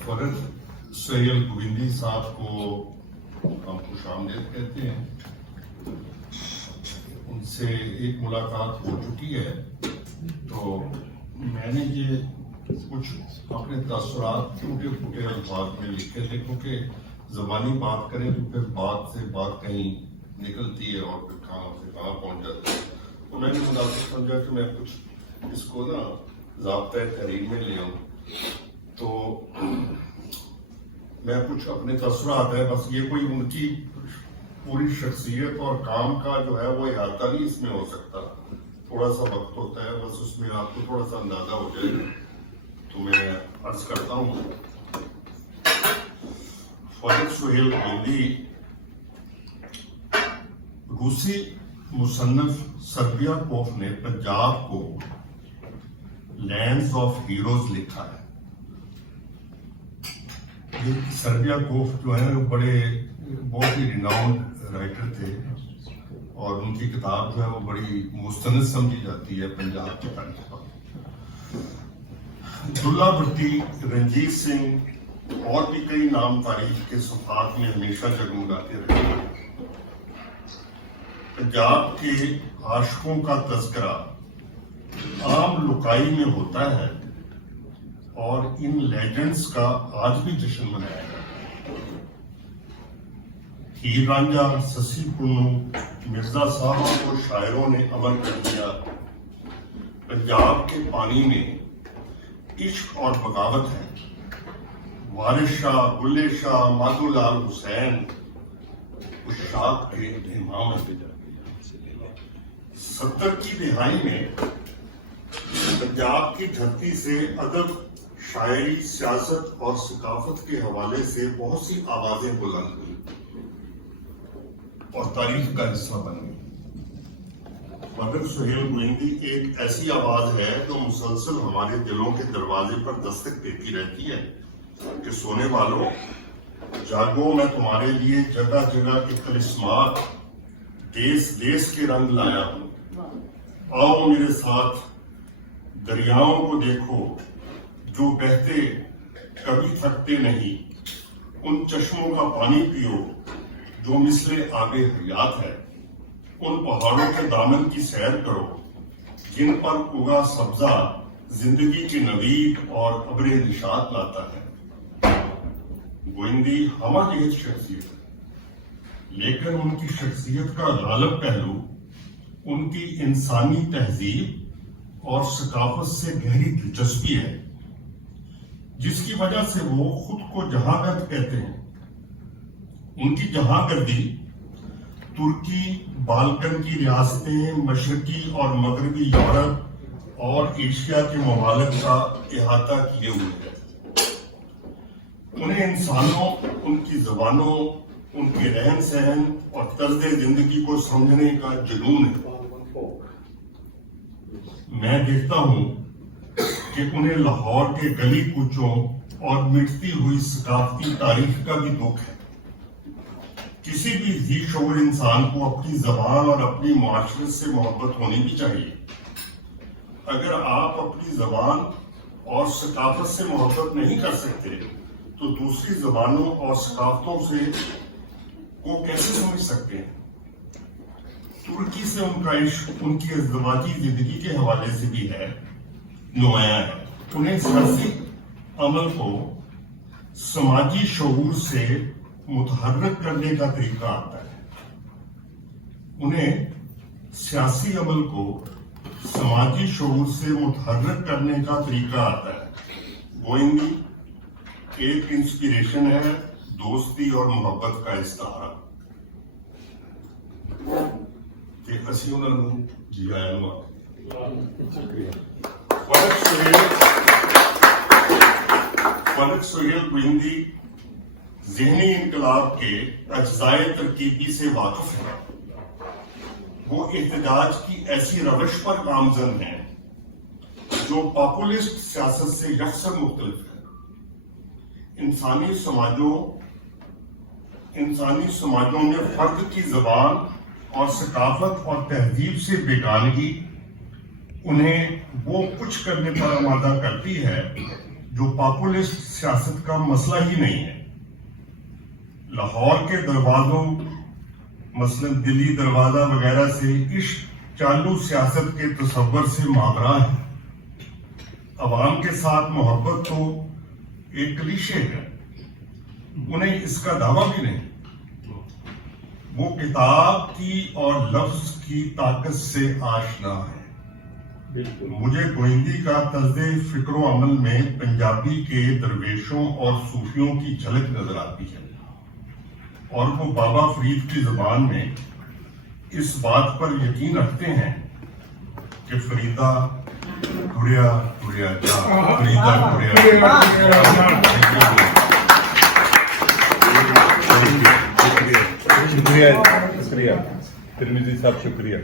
फरद सैयद गोविंदी साहब को हम खुश आमदीद कहते हैं। उनसे एक मुलाकात हो चुकी है, तो मैंने ये कुछ अपने तसुरात टूटे फूटे अल्फाज में लिखे थे, क्योंकि ज़बानी बात करें तो फिर बात से बात कहीं निकलती है और फिर कहाँ से कहाँ पहुँच जाती है। तो मैंने मुनासिब समझा कि मैं कुछ इसको ना ज़ाब्ता तहरीर में ले आऊँ। तो मैं कुछ अपने तसुरात है, बस ये कोई उनकी पूरी शख्सियत और काम का जो है वो इहाता नहीं इसमें हो सकता, थोड़ा सा वक्त होता है, बस उसमें आपको थोड़ा सा अंदाजा हो जाएगा। तो मैं अर्ज करता हूँ, फरद सुहेल गोविंदी रूसी मुसन्नफ सर्बियाकोफ ने पंजाब को लैंड्स ऑफ हीरोज लिखा है। ये सर्बियाकोफ जो है वो बहुत ही रिनाउंड राइटर थे और उनकी किताब जो है वो बड़ी मुस्तनद समझी जाती है पंजाब के तारीख पर। दुल्ला भट्टी, रंजीत सिंह और भी कई नाम तारीख के सफात में हमेशा जगमगाते रहे। पंजाब के आशिकों का तज़किरा आम लुकाई में होता है और इन लेजेंड्स का आज भी जश्न मनाया जाता है। हीर रांझा, ससी पुन्नू, मिर्जा साहब और शायरों ने अमर कर दिया। पंजाब के पानी में इश्क और बगावत है। वारिस शाह, बुल्ले शाह, माधोलाल हुसैन उशाक के इमाम हैं। 70 की दिहाई में पंजाब की धरती से अदब, शायरी, सियासत और सकाफत के हवाले से बहुत सी आवाजें बुलंद हुई और तारीख का हिस्सा बन गई। फरद सुहेल गोविंदी एक ऐसी आवाज है जो मुसलसल हमारे दिलों के दरवाजे पर दस्तक देती रहती है कि सोने वालों जागो, मैं तुम्हारे लिए जगह जगह के तलिस्मात, देश देश के रंग लाया हूं। आओ मेरे साथ दरियाओं को देखो जो बहते कभी थकते नहीं, उन चश्मों का पानी पियो जो मिसले आबे हयात है, उन पहाड़ों के दामन की सैर करो जिन पर उगा सब्जा जिंदगी की नवीद और अब्रे निशात लाता है। गोविंदी हमारी शख्सियत है, लेकिन उनकी शख्सियत का गालिब पहलू उनकी इंसानी तहजीब और सकाफत से गहरी दिलचस्पी है, जिसकी वजह से वो खुद को जहांगर्द कहते हैं। उनकी जहांगर्दी तुर्की, बाल्कन की रियासतें, मशरकी और मगरबी यूरोप और एशिया के ममालिक का इहाता किए हुए है। उन्हें इंसानों, उनकी जबानों, उनके रहन सहन और तर्ज जिंदगी को समझने का जुनून है। मैं देखता हूं कि उन्हें लाहौर के गली कूचों और मिटती हुई सकाफती तारीख का भी दुख है। किसी भी जी शऊर इंसान को अपनी जबान और अपनी मुआशरत से मोहब्बत होनी भी चाहिए। अगर आप अपनी जबान और सकाफत से मोहब्बत नहीं कर सकते तो दूसरी जबानों और सकाफतों से को कैसे समझ सकते हैं? तुर्की से उनका इश्क उनकी अज़दवाजी जिंदगी के हवाले से भी है, नुमाया है। उन्हें सियासी अमल को समाजी शऊर से मुतहर्रिक करने का तरीका आता है। उन्हें सियासी अमल को समाजी शऊर से मुतहर्रिक करने का तरीका आता है। गोविंदी एक इंस्पिरेशन है, दोस्ती और मोहब्बत का इस्तारा। ਤੇ ਅਸੀਂ ਉਹਨਾਂ ਨੂੰ ਜੀ ਆਇਆਂ ਨੂੰ फरद सुहेल गोविंदी ज़हनी इनकलाब के अज्जाए तरकीबी से वाकिफ है। वो एहतजाज की ऐसी रवश पर गामजन है जो पॉपुलिस्ट सियासत से यकसर मुख्तलिफ है। इंसानी समाजों में फर्द की जबान और सकाफत और तहजीब से बेगानगी उन्हें वो कुछ करने पर आमादा करती है जो पॉपुलिस्ट सियासत का मसला ही नहीं है। लाहौर के दरवाजों मसलन दिल्ली दरवाजा वगैरह से इस चालू सियासत के तसव्वुर से मावरा है। अवाम के साथ मोहब्बत तो एक क्लीशे है, उन्हें इसका दावा भी नहीं। वो किताब की और लफ्ज की ताकत से आशना है। मुझे गोइंदी का तर्ज़े फिक्र अमल में पंजाबी के दरवेशों और सूफियों की झलक नजर आती है, और वो बाबा फरीद की जुबान में इस बात पर यकीन रखते हैं कि फरीदा टुरिया टुरिया जा, फरीदा टुरिया। शुक्रिया शुक्रिया तिरमिजी साहब, शुक्रिया।